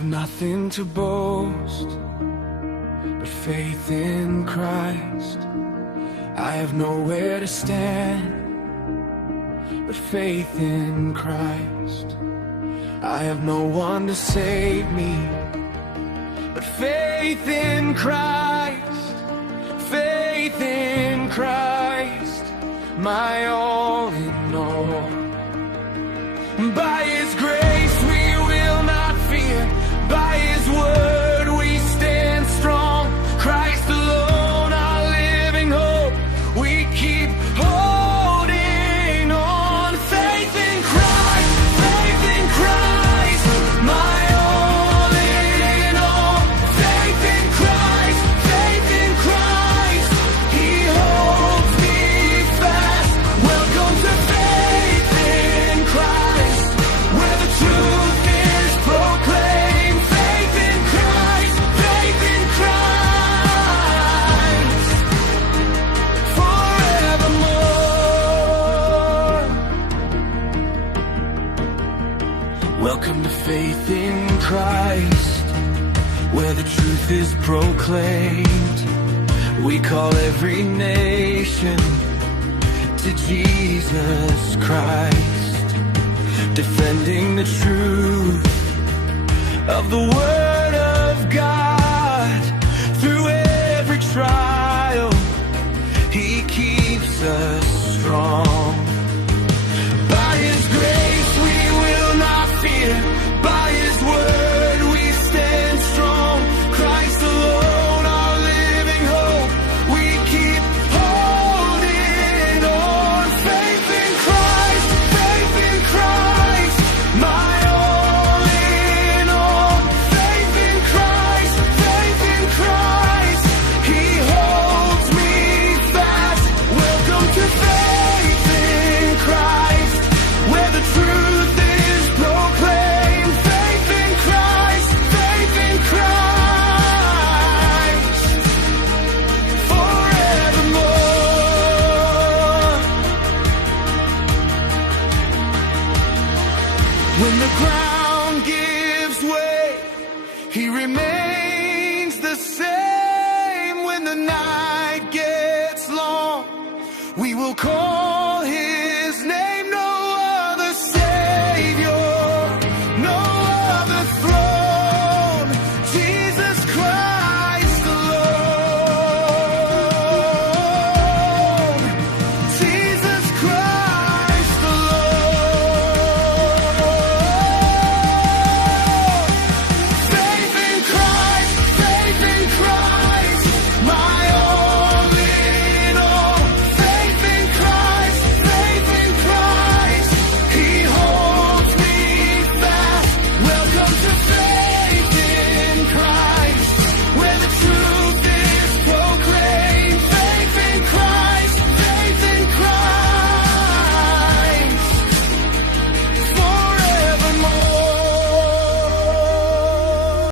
have nothing to boast but faith in Christ. I have nowhere to stand but faith in Christ. I have no one to save me but faith in Christ. Faith in Christ, my all in all. By His grace we will not fear, by His word we stand strong. Christ alone our living hope, we keep holding on. Faith in Christ, my all in all. Faith in Christ, He holds me fast. Welcome to faith in Christ, where the truth is proclaimed. Faith in Christ, forevermore. Welcome to faith in Christ, where the truth is proclaimed. We call every nation to Jesus Christ, defending the truth of the Word of God. Through every trial, He keeps us strong. By His grace we will not fear, by His word we stand strong. Christ alone our living hope, we keep holding on. Faith in Christ, my all in all. Faith in Christ, He holds me fast. Welcome to faith in Christ, where the truth is proclaimed. Faith in Christ, forevermore. When the ground gives way, He remains the same. When the night gets long, we will call